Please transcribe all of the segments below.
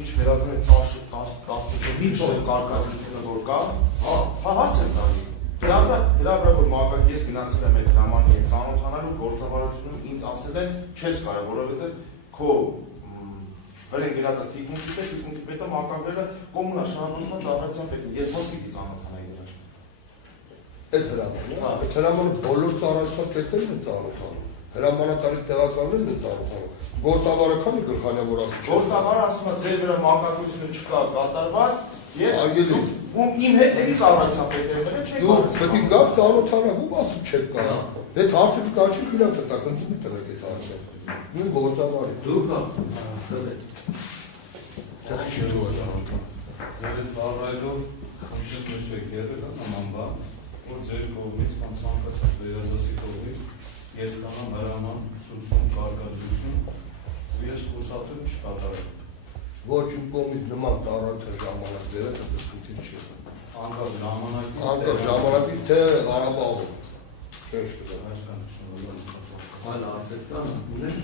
Ինչ վերաբերում է 14 կարգադրությունը որ կա, հարց եմ տալի։ Դրա վրա որ մակագիրս գնացել եմ այդ հրամանի հետ ծանոթանալու գործավարությունում ինձ ասել են չես կարող, որովհետև քո վրեն գնացա թիկունքի պետը մակագրելը կոմունա շահառությունը ծառայության պետին, ես ոնց պիտի ծանոթանայի դրան։ Այդ հրամանը, այդ հրամանը բոլոր ծառայության պետերն են ծանոթանում, հրամանատարի տեղականներն են ծանոթանում, գործավարը քանի գլխանյա որ ասում։ Գործավարը ասում է ձեր վրա մակագրությունը չկա կատարված, ես իմ հետ էլի ծառայության պետերը վրա չեք կարող։ Դու պետք է գաք ծանոթանա, ում ասում չեք կարող։ Դե հարցը կարճի իրան տակ ընծումի տրեք այդ հարցը։ Նույն գործավարի։ Դու կա։ Դա չի դու այդ։ Ձեր ծառայելով խնդրեմ նշեք եղել նման բան, որ ձեր կողմից կամ ցանկացած վերադասի կողմից ես կանամ հրաման ցույցում կարգադրություն ու ես խոսատում չկատարեմ։ Ոչ իմ կողմից նման ծառայության ժամանակ ձերը դա դժգույն չի։ Անկախ ժամանակից թե Ղարաբաղում։ Չէ՞ չէ։ Հասկանալի։ Այլ արդյոք կան ունեն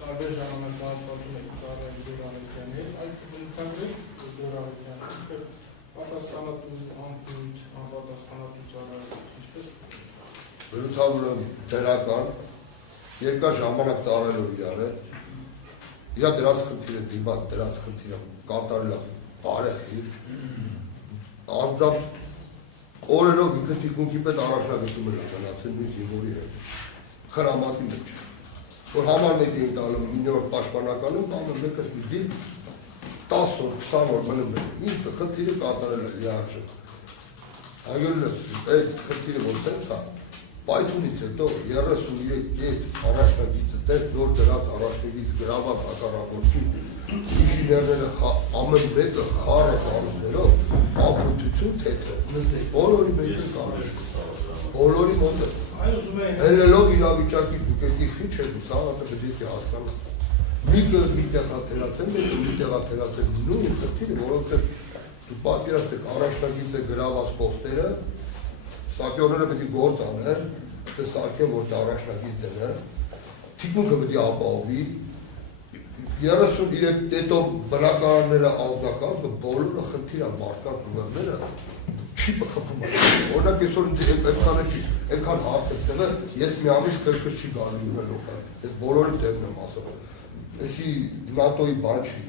տարբեր ժամանակահատվածում եք ծառայել դուրանիքներ, այդ ընդհանրիկ դուրանիքներ, պատասխանատու, անպույտ, անպատասխանատու ծառայել, ինչպես Բրութավորում դերական, երկար ժամանակ ծառայելով իրար է, իրա դրած խնդիրը դիմաց դրած խնդիրը կատարել է բարեխիր, անձամբ օրերով ինքը թիկունքի պետ առաջնագծում է գնացել մի զինվորի հետ, խրամատի մեջ, որ համարն էին տալում 9-րդ պաշտպանականում, բանը մեկս մի դիլ 10 օր, 20 օր մնում է, ինքը խնդիրը կատարել է իարժը, այգորն այդ խնդիրը որ տենց է, պայթունից հետո 33 առաջնագիծը տես նոր դրած առաջնագիծ գրաված հակառակորդի ինժեներները ամեն մեկը խառը կառուցներով ապրուտություն թեթը բոլորի մեջ են կարել բոլորի մոտ է հելելով իրավիճակի դուկետի խիչ է դու սաղատը բդիք է հասկանում մի տեղաթերացել մի տեղաթերացել նույն խնդիրը որովհետև դու պատկերացրեք առաջնագիծը գրաված պոստերը Սակյորները պետք է գործ անեն, թե սարքեն, որ դա առաջնագիծ դնեն, թիկունքը պետք է ապահովի, 33 տետով բնակարանները ազգական, բոլորը խնդիր են մարդկանց ուղեղները, չի խփում այն։ Օրինակ այսօր ինձ այդքան հարց եք տվել, ես մի ամիս քրքս չի գալի ունելով այն, ես բոլորի դեպն եմ ասում, էսի նատոյի բան չի,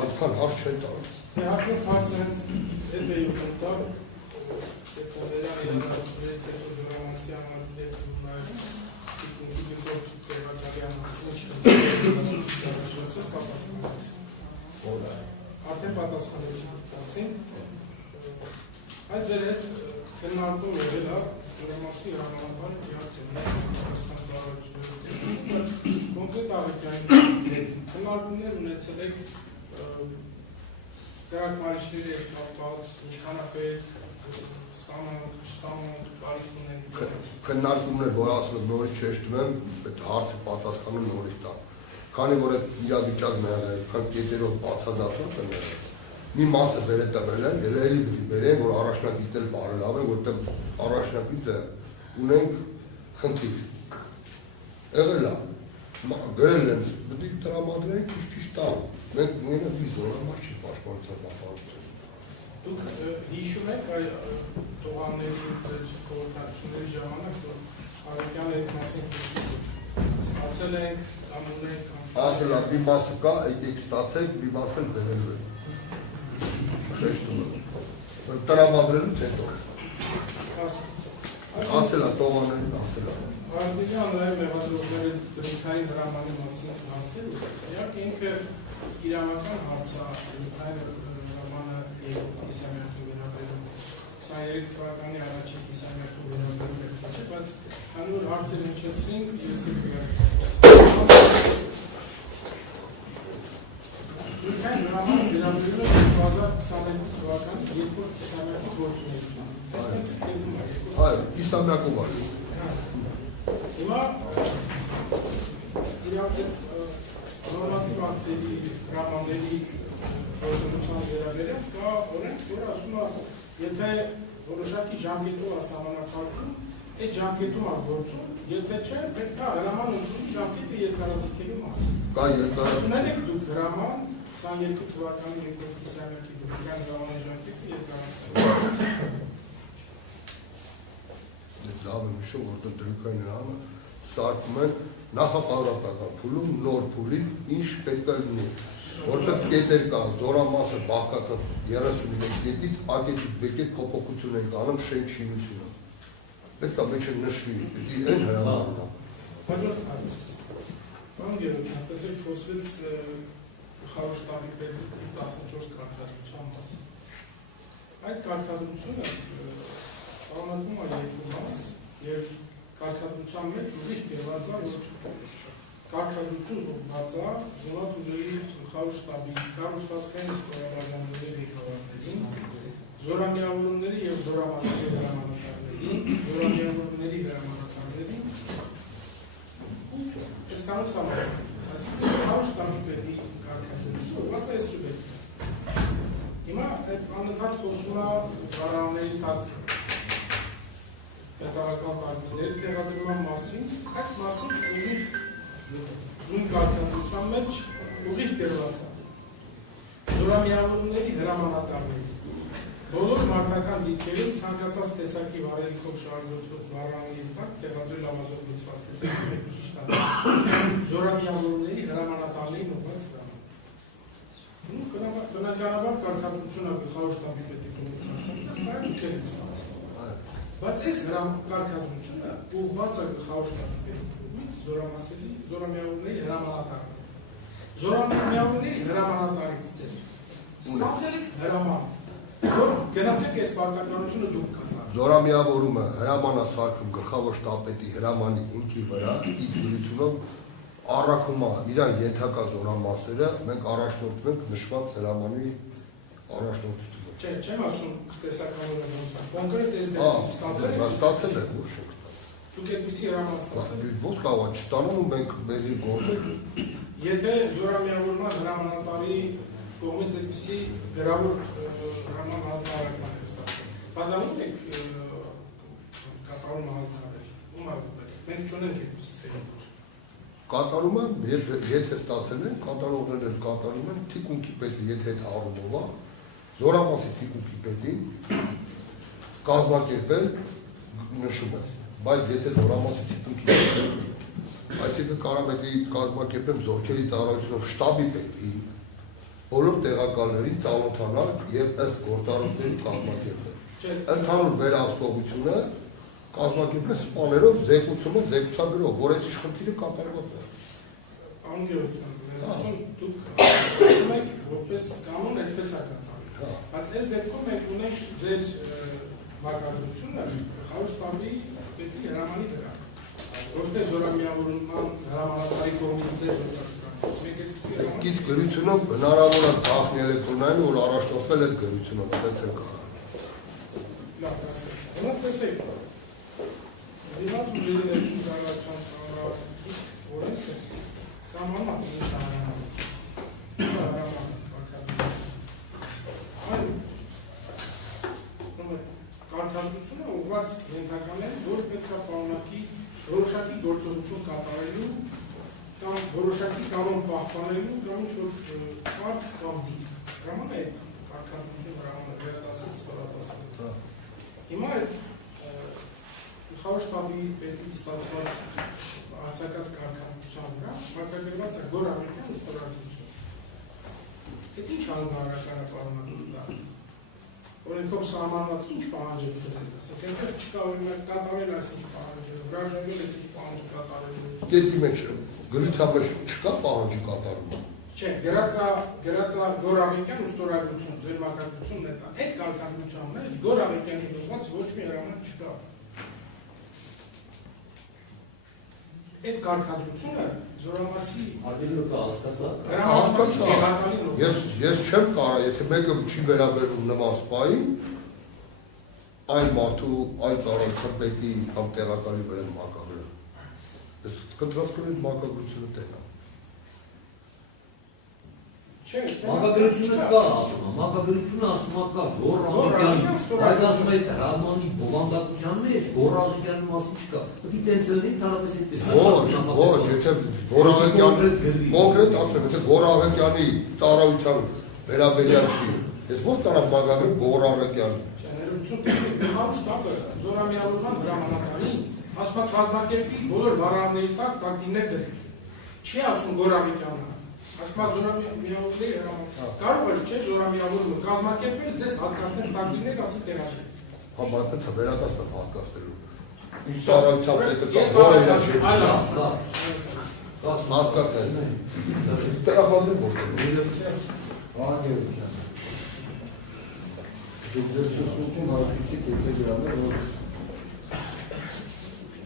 այդքան հարց չեն տալու։ Հակրով հարցը հենց էդ է ուշում տալ, Սեպտեմբերյան իրականություններից հետո ժուրնալիստի համարներ նայում, թիկունքի գծով տեղակալի համարությունը չկա պատասխանեցին։ Արդեն պատասխանեցին դարձին։ Այդ ձեր հետ քննարկում եղել է ժուրնալիստի հրամանատար իհարկե պատասխան ծառայությունների կոնկրետ աղետյանի քննարկումներ ունեցել եք Գարակմարիչների հետ կապված, ինչքանապետ, ստանոտ, կարիք ունեն։ Քննարկումներ, որ ասում եմ նորից չեշտվեմ, այդ հարցը պատասխանում նորից տամ։ Քանի որ այդ իրավիճակն է, այդքան կետերով բացազատված են, մի մասը բերե տվել են, ելի պիտի բերեն, որ առաջնագիծն էլ բարելավ է, որտեղ առաջնագիծը ունենք խնդիր։ Եղել է, գրել են, պետք է տրամադրենք ճիշտ տալ։ Մենք նույնը մի զորամաս չի պաշտպանության նախարարություն։ Դուք հիշում եք տողանների խորհրդակցությունների ժամանակ, որ Արաքյանը այդ մասին ստացել ենք, կամ ունենք, ասել է, մի մասը կա, եք ստացեք, մի մասը դրելու է։ Շեշտում է։ Տրամադրելուց հետո։ Ասել է, տողաներին ասել է։ Արդյունքան նաև մեղադրողների դրիքային հրամանի մասին հարցեր ուղղացել։ Իհարկե ինքը իրավական հարց է, դրիքային հրամանը կիսամերթու վերաբերում 23 թվականի առաջին կիսամերթու վերաբերում է, բայց քանի որ հարցեր հնչեցրին, ես եմ դրիքային հրամանը վերաբերում է 2022 թվականի երկրորդ կիսամերթու գործունեություն։ Այո, կիսամյակով է։ Հիմա իրավապետ նորմատիվ ակտերի եթե որոշակի ժամկետով ասահմանափակում, այդ ժամկետում է գործում, եթե չէ, պետք է հրաման ընդունի ժամկետը երկարաձգելու մասին։ Կա երկար։ Ունենեք դուք հրաման 22 թվականի 2 կիսամյակի դրական հրամանի ժամկետը երկարաձգելու։ Լավ եմ հիշում, որտեղ դրուկային հրամը սարքում են նախապատրաստական փուլում նոր փուլին ինչ պետք է լինի, որտեղ կետեր կա, զորամասը բաղկացած 33 կետից, ակետից բեկետ փոփոխություն են անում շենք շինությունը։ Պետք է մեջը նշվի, պետք է այն հրամանն է։ Հաջորդ հարցս։ Պարոն Գերոյան, տեսեք խոսվեց գլխավոր շտաբի պետի 14 կարգադրության մասին։ Այդ կարգադրությունը պարունակում է երկու մաս եւ կարգադրության մեջ ուղիղ դերված է, որ կարգադրություն ուղղված է զինված ուժերի գլխավոր շտաբի կառուցվածքային ստորաբաժանումների ղեկավարներին, զորամիավորումների եւ զորամասերի հրամանատարներին, զորամիավորումների հրամանատարներին այս կանոնը այսինքն գլխավոր շտաբի պետի կարգադրությունը ուղղված է այս սուբյեկտին։ Հիմա այդ անընդհատ խոսում է վարանների տակ պետական տարբերների տեղադրման մասին, այդ մասում ուղիղ նույն կարգադրության մեջ ուղիղ դերված է զորամիավորումների հրամանատարների բոլոր մարտական դիրքերում ցանկացած տեսակի վարելիքով շարժվող վարանների տակ տեղադրել ավազով լցվածքների մեկուսի շտաբը զորամիավորումների հրամանատարներին ուղղված հրաման։ Բնականաբար կարգադրությունը գլխավոր շտաբի պետի կողմից բայց այս կարգադրությունը ուղղված է գլխավոր շտաբի պետի կողմից զորամիավորումների հրամանատարին։ Զորամիավորումների հրամանատարից ձեր ստացել եք հրաման, որ գնացեք այս պարտականությունը դուք կատարեք։ Զորամիավորումը հրամանա սարքում գլխավոր շտաբի հրամանի ինքի վրա իր դրությունով առաքում է իրան ենթակա զորամասերը, մենք առաջնորդվում ենք նշված հրամանի առաջնորդությունը։ Չէ, չեմ ասում տեսականորեն ոնց է։ Կոնկրետ այս դեպքում ստացել եք։ Ստացել եք ոչ եք։ Դուք այդպիսի հրաման ստացել եք։ Ոնց կարող է չստանում ու մենք մեզի գործենք։ Եթե զորամիավորման հրամանատարի կողմից այդպիսի գրավոր հրաման հանձնարարական եք ստացել, պատահում եք կատարումը հանձնարարել։ Ում է դուք։ Մենք չունենք այդպիսի տեղեկություն։ Կատարումը, եթե ստացել են, կատարողներն կատարում են, թիկունքի պետի, եթե այդ առումով է, զորամասի թիկունքի պետին կազմակերպել նշում է, բայց եթե զորամասի թիկունքի պետին, այսինքն կարող է կազմակերպեմ զորքերի ծառայությունով շտաբի պետին, բոլոր տեղակալներին ծանոթանալ եւ ըստ գործառույթների կազմակերպել։ Ընդհանուր վերահսկողությունը կազմակերպել սպաներով զեկուցումը զեկուցագրով, որ այս իշխանները կատարված է։ Պարոն Գերոյան, դուք ասում եք, որպես կանոն այդպես է կատարվում։ Բայց այս դեպքում մենք ունենք ձեր մակագրությունը գլխավոր շտաբի պետի հրամանի վրա։ Ոչ թե զորամիավորման հրամանատարի կողմից ձեզ օգտագործվում։ Այս գրությունով հնարավոր է գաղտնի էլեկտրոնային, որ առաջնորդվել այդ գրությունով, այդպես է կարող։ Լավ, հասկացա։ Տեսեք, զինված ուժերի ներքին ծառայության օրենքը սահմանված է կարգադրությունը ուղղված ենթական է, որ պետք է պարունակի որոշակի գործողություն կատարելու կամ որոշակի կանոն պահպանելու կամ ինչ-որ կարգ կամ դիր։ Հրաման է կարգադրություն հրամանը վերադասից ստորադասից։ Հիմա այդ գլխավոր շտաբի պետից ստացված արձակած կարգադրության վրա մարտագրված է գորամեկյան ստորագրություն։ Այդ ինչ հանձնարարական է պարունակում դա։ Օրենքով սահմանված ինչ պահանջ է դրել, ասեք, այնտեղ չկա օրինակ կատարել այս ինչ պահանջը, հրաժարվել այս ինչ պահանջը կատարելու։ Կետի մեջ գրության մեջ չկա պահանջի կատարումը։ Չէ, գրած է գորամեկյան ստորագրություն, ձեր մակագրությունն է դա։ Այդ կարգադրության մեջ գորամեկյանի ուղղված ոչ մի հրաման չկա։ Այդ կարգադրությունը զորամասի Արտելուկը հասկացա։ Ես չեմ կարող, եթե մեկը չի վերաբերվում նման սպային, այն մարդու, այն ծառայության պետի կամ տեղակալի վրա մակագրել։ Ես կտրած կունի մակագրությունը տենա։ Չէ, Մանկագրությունը կա ասում, մանկագրությունը ասում կա Գոռ Աղիկյանի, բայց ասում է Ռամանի բովանդակության մեջ Գոռ Աղիկյանի մասին չկա։ Պետք է տենց լինի, թարապես այդպես։ Ոչ, եթե Գոռ Աղիկյանի կոնկրետ ասեմ, եթե Գոռ Աղիկյանի ծառայության վերաբերյալ չի, ես ո՞ց կարող մագագրել Գոռ Աղիկյանի։ Ներողություն տեսեք, գլխավոր շտաբը զորամիավորման հրամանատարին ասում է կազմակերպի բոլոր վարանների տակ տակտիկներ դրեք։ Չի ասում Գոռ Աղիկյանը։ Ասում է զորամիավորների հրամանատար։ Կարող է չէ զորամիավորումը կազմակերպել ձեզ հատկացնել տակտիկներ ասել տեղաշի։ Հա, բայց պետք է վերադասել հատկացնելու։ Ինչ ծառայության պետք է որը իրաչի։ Հասկացել։ Տրամադրում որտեղ։ Անգելության։ Դուք ձեր սուսուկին հարցիցիք եկել գրանել, որ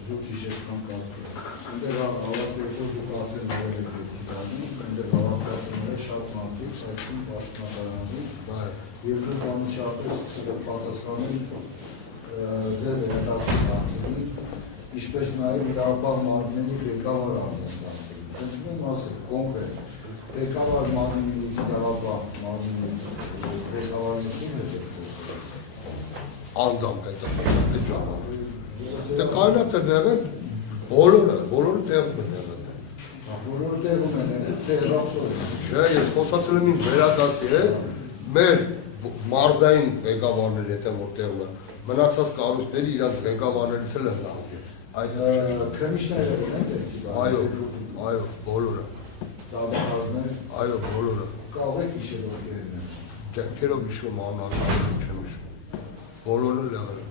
դուք իշխան կազմում։ Այնտեղ հավաքվելով դուք արդեն որևէ դեպքի այնտեղ հավաքվածները շատ մարդիկ, այսինքն պաշտպանարանի, եւ դուք անմիջապես պատասխանում ձեր հետաքրքիր հարցերի, ինչպես նաեւ իրավապահ մարմինների ղեկավար անձանցի։ Խնդրում եմ ասել կոնկրետ ղեկավար մարմինների իրավապահ մարմինների ղեկավարությունն է անդամ հետաքրքիր։ Դե կանացը դեղը բոլորը տեղում են եղել։ Բոլորը տեղում են եղել, տեղացող են։ Չէ, ես խոսացել եմ իմ վերադասի է, մեր մարզային ղեկավարներ եթե որ տեղում են, մնացած կառույցների իրանց ղեկավարներից էլ են լավագել։ Այդ քննիչները ունեն դեպքի։ Այո, բոլորը։ Դավարաններ, այո, բոլորը։ Կարող եք հիշել ովքերն են։ Կերկերով հիշում անհատական չեմ հիշում։ Բոլորը եղել են։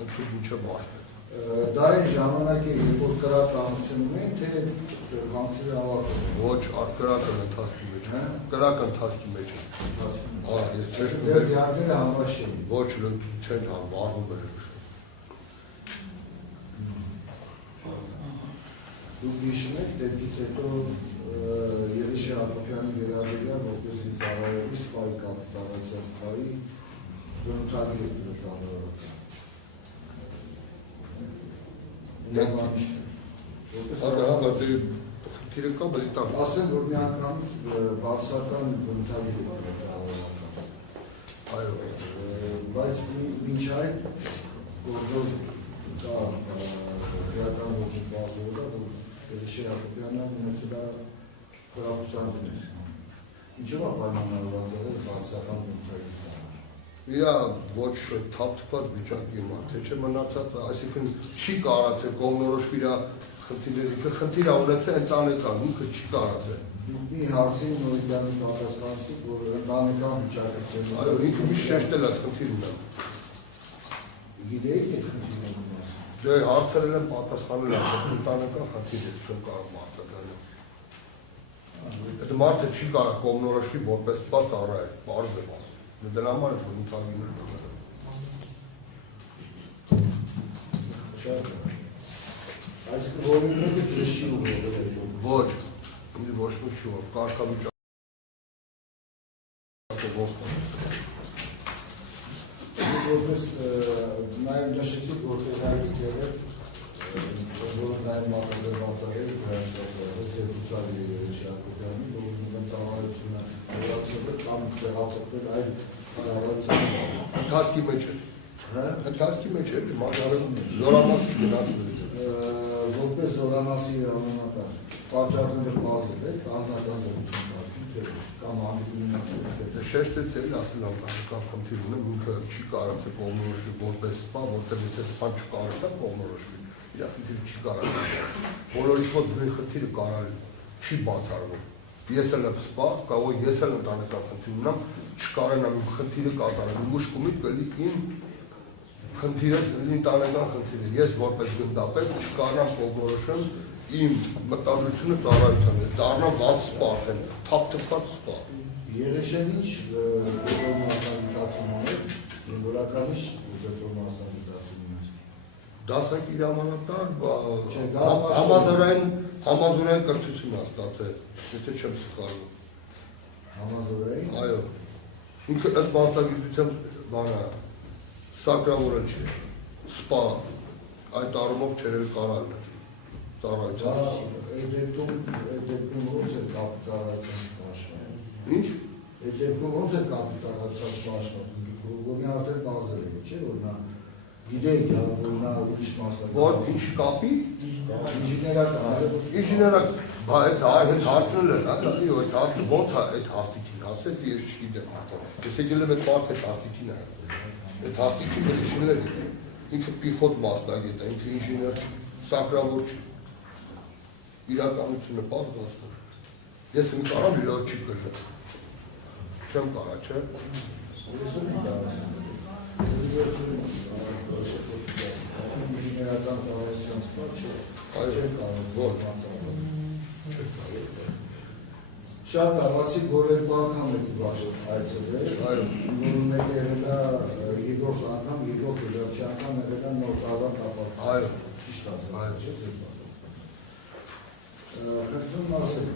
Ընդհանուր ինչը մարդ։ Դա այն ժամանակ է, երբ որ կրականությունում են, թե կանցերը ավարտում են։ Ոչ, կրակը ընթացքի մեջ է։ Կրակը ընթացքի մեջ է։ Ես չեմ դեր յարդերը համաշեն։ Ոչ, չեն վարվում են։ Դուք հիշում եք դեպքից հետո Երիշե Հակոբյանի վերաբերյալ որպես ծառայողի սպայի կապիտալացիա սպայի բնութագրի է ծառայողը։ Խնդիրը կա, բայց տան։ Ասեմ, որ մի անգամից բացական բնութագրի է ծառայողական։ Այո, բայց մինչ այդ գործով կա գրական ոգի բազորը, որ Երիշե Հակոբյանը ունեցել է խրախուսանքներ։ Ինչով է պայմանավորված եղել բացական բնութագրի ծառայողը։ Իրա ոչ թափթփած վիճակի մարդ, թե չէ մնացած, այսինքն չի կարացել կողմնորոշվի իրա խնդիրը ունեցել ընտանեկան, ինքը չի կարացել։ Մի հարցին Նորիկյանի պատասխանեցիք, որ ընտանեկան վիճակը չէ։ Այո, ինքը մի շեշտել այս խնդիրն է։ Գիտեիք այդ խնդիրը մասը։ Դե հարցերել եմ պատասխանել ասել, ընտանեկան խնդիր է, չեմ կարող մարդը գալու։ Այդ մարդը չի կարող կողմնորոշվի որպես սպա ծառայել, բարձ եմ ասել։ Դրա համար է բնութագրիներ դրել։ Այսինքն որևէ մեկը ճշի ու ոչ, ինձ ոչ մի չի որ կարգավիճակը ոսկը։ Որպես նաև նշեցիք, որ տեղայիք եղել, որ նաև մատագրված աղել, ձերուցալի Երիշե Հակոբյանի, որ ունեն ծառայությունը վերացել կամ տեղափոխվել այլ հարավարության ընթացքի մեջ է։ Ընթացքի մեջ է, զորամասի գնացվել է։ Որպես զորամասի հրամանատար, պատճառները բազել եք, անձնական զորություն կազմում, կամ անդիկունացել եք։ Շեշտեց էլ ասել անձնական խնդիր ունեմ, ինքը չի կարացել կողմնորոշվի որպես սպա, որտեղ եթե սպան չկարացա կողմնորոշվի, իր խնդիրը չի կարացել։ Բոլորից մոտ դրի խնդիրը կարալ չի բացառվում։ Ես էլ եմ սպա, կարող ես էլ ընտանեկան խնդիր ունեմ, չկարենամ իմ խնդիրը կատարել, իմ ուշքումից կլի իմ խնդիրը ընտանեկան խնդիրը, ես որպես գնդապետ չկարենամ կողմնորոշեմ իմ մտադրությունը ծառայության է, դառնամ վատ սպա արդեն, թափթփված սպա։ Երեշեն ինչ գործողնասանիտացում անել, որականիշ գործողնասանիտացում ուներ։ Դասակ իրամանատար, համազորային կրթություն է ստացել, եթե չեմ սխալվում։ Համազորային։ Այո։ Ինքը ըստ մասնագիտությամբ բանը սակրավորը չէ, սպա, այդ առումով չեր էլ կարալ էր, ծառայության։ Այդ դեպքում ոնց է ծառայության սպաշը։ Ինչ։ Այդ երկու ոնց է կապիտալացած աշխատում, որն արդեն բարձր է, չէ՞ որ նա գիտեք, որ նա ուրիշ մասնագետ։ Որ ինչ կապի։ Ինժեներական, բա այդ հարցնել են, այո, այդ հարցը ոնց է այդ հաստիքին ասել, ես չգիտեմ արդեն։ Ես եկել եմ այդ մարդը հաստիքին է։ Այդ հաստիքին ինժեներ ինքը պիխոտ մասնագետ է, ինքը ինժեներ սակրավոր չի։ Իրականությունը պարզ ասում։ Ես մի կարամ իրար չի կրել։ Չեմ կարա, չէ։ ինժեներական կառավարության սպառ չէ։ Ոչ։ Շատ կարասի որ երկու անգամ եք այցելել, մեկը եղել է երկրորդ անգամ, երկրորդ վերջի անգամ եղել է նոր ծավալ կապակցություն։ Այո, ճիշտ ասել, չէ՞ ձեր բանը։ Խնդրում ասել,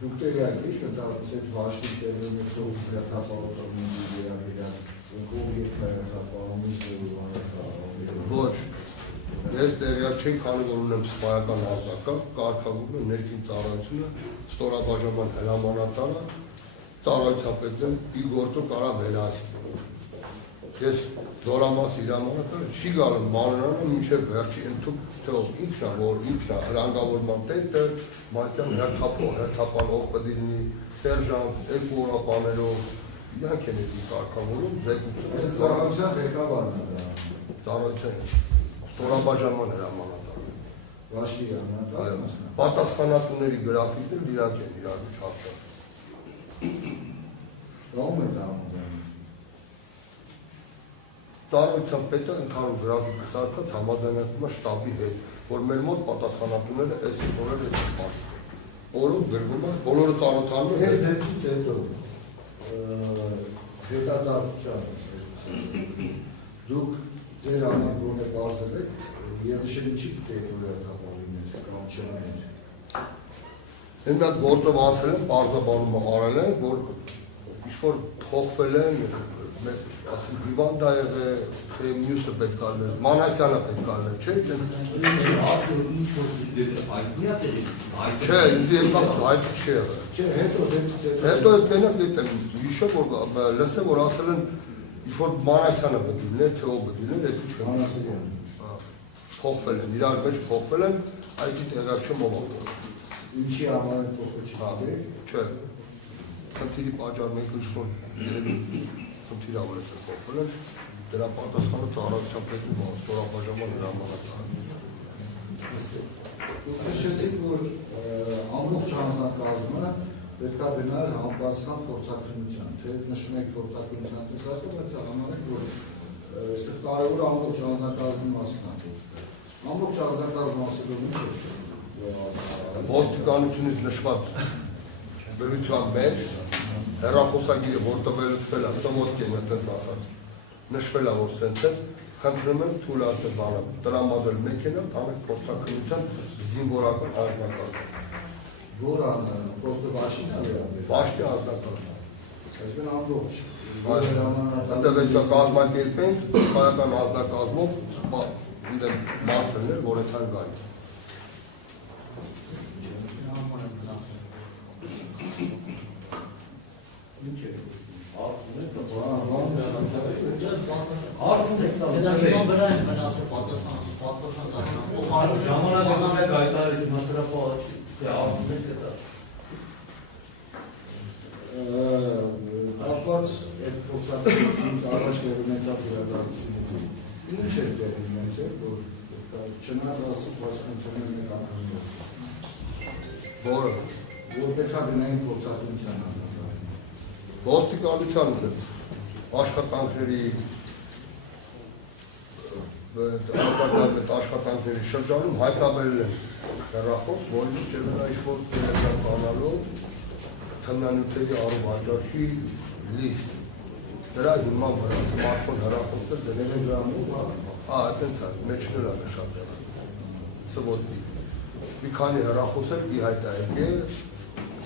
դուք տեղյակ եք, ընդհանրապես այդ վաշտի տեղի ունեցող հրաթապահողների վերաբերյալ ով երկրահայտապահում ոչ։ Ես տեղյակ չէի, քանի որ ունեմ սպայական հաստատակ, կարգավորում եմ ներքին ծառայությունը, ստորաբաժանման հրամանատարը, ծառայությունապետն իր գործում կարա վերահասի։ Ես Զորամասի հրամանատարը չի գալու մանրանը մինչև վերջի ընդհանուր թե ով ինքն է, որ ինքն է հրանգավորման տետը, մատյան հերթապանող պետք է լինի, սերժանտ, երկու օրապաներով, իրանք են այդ կարգավորում, զեկուցում։ ծառայության ղեկավարն է դա։ Ծառայության ստորաբաժանման հրամանատարը։ Վաշտի հրամանատարը։ Պատասխանատուների գրաֆիկներ իրանք են իրար չափել։ Ո՞ւմ է դա անդամ։ Ծառայության պետը ընդհանուր գրաֆիկը սարքած համաձայնեցնում է շտաբի հետ, որ մեր մոտ պատասխանատուները այս օրերը չպարզ։ Օրով գրվում է, բոլորը ծանոթանում են։ Այս դեպքից հետո հետադարձության դուք ձեր համար գոնե բարձր եք եւ շենքի տերորը հրապարակներ կամ չաներ։ Այնտեղ գործով անցել են, բարձաբանումը արել են, որ ինչ-որ փոխվել են, ասում հիվանդ է եղել, թե մյուսը պետք է լիներ, Մանասյանը պետք է լիներ, չէ՞։ Ացը ինչ-որ հայտնի է տեղի։ Չէ, ինձ եկավ այդ չի եղել։ Չէ, հետո դեպքից Հետո այդ մենակ դիտեմ, հիշեմ, որ լսեմ, որ ասել են, ինչ-որ Մանասյանը պետք է լիներ, թե ով պետք է լիներ, այդ ինչ Մանասյանը փոխվել են, իրար մեջ փոխվել են, այդ տեղակ չեմ ով։ ինչի համար փոխել չկա։ Չէ։ Խնդիրի պատճառ մենք ինչ-որ խնդիր ավելից է փոխվել են, դրա պատասխանը ծառայության պետք է ստորաբաժանման հրամանատարը։ Դուք նշեցիք, որ ամբողջ հանձնակազմը պետք է գնար համապատասխան փորձակնության, թե նշում եք փորձակնության տեսակով, բայց համարեք, որ այստեղ կարևոր ամբողջ հանձնակազմի մասին է խոսքը։ Ամբողջ հանձնակազմը ասելով ինչ է։ Ոստիկանությունից նշված բերության մեջ հեռախոսագիրը, որ տվելուցվել է, Սովոտկեն այդպես ասած, նշվել է, որ սենց է, խնդրում եմ թույլ արտել բանը, տրամադրել մեքենա, տանեք փորձակնության զինվորական հանձնակազմ։ Որ պրոստը վաշին է վերաբերել։ Վաշտի հանձնակազմ։ Այսինքն ամբողջ։ Այնտեղ պետք է կազմակերպենք սպայական հանձնակազմով մարդերներ, որ այդքան գային։ Ինչ է։ Ժամանակակից գայտարի մասրապահը չի, թե արդյունք է դա։ Կապված այդ փորձակնությունից առաջ ունեցած իրադարձությունների ինչ է տեղի ունեցել, որ չնայած ասում փորձակնությունները մեկ անգամ Որը որ պետք է գնային փորձակնության ոստիկանության աշխատանքների աշխատանքների շրջանում հայտնաբերել են հեռախոս, որի ճեղնա ինչ-որ ծերական բանալով թմնանյութերի առում հաջարքի լիստ։ Դրա հիման վրա սմարթֆոն հեռախոսը դրել են գրամով, այդպես է, մեջնել է նշատել, սվոտի։ Մի քանի հեռախոսեր ի հայտ է եկել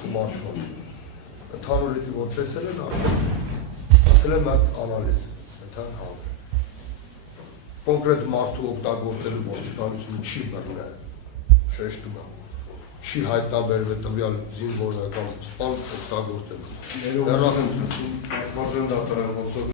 սմարթֆոն։ Ընդհանուր հետի որ տեսել են, ասել եմ այդ անալիզ, ընդհան համար։ Կոնկրետ մարդու օգտագործելու ոստիկանությունը չի բռնել, շեշտում է, չի հայտնաբերվել տվյալ զինվորը կամ սպան օգտագործել։ Ներողություն, մարժան դատարան ոնց որ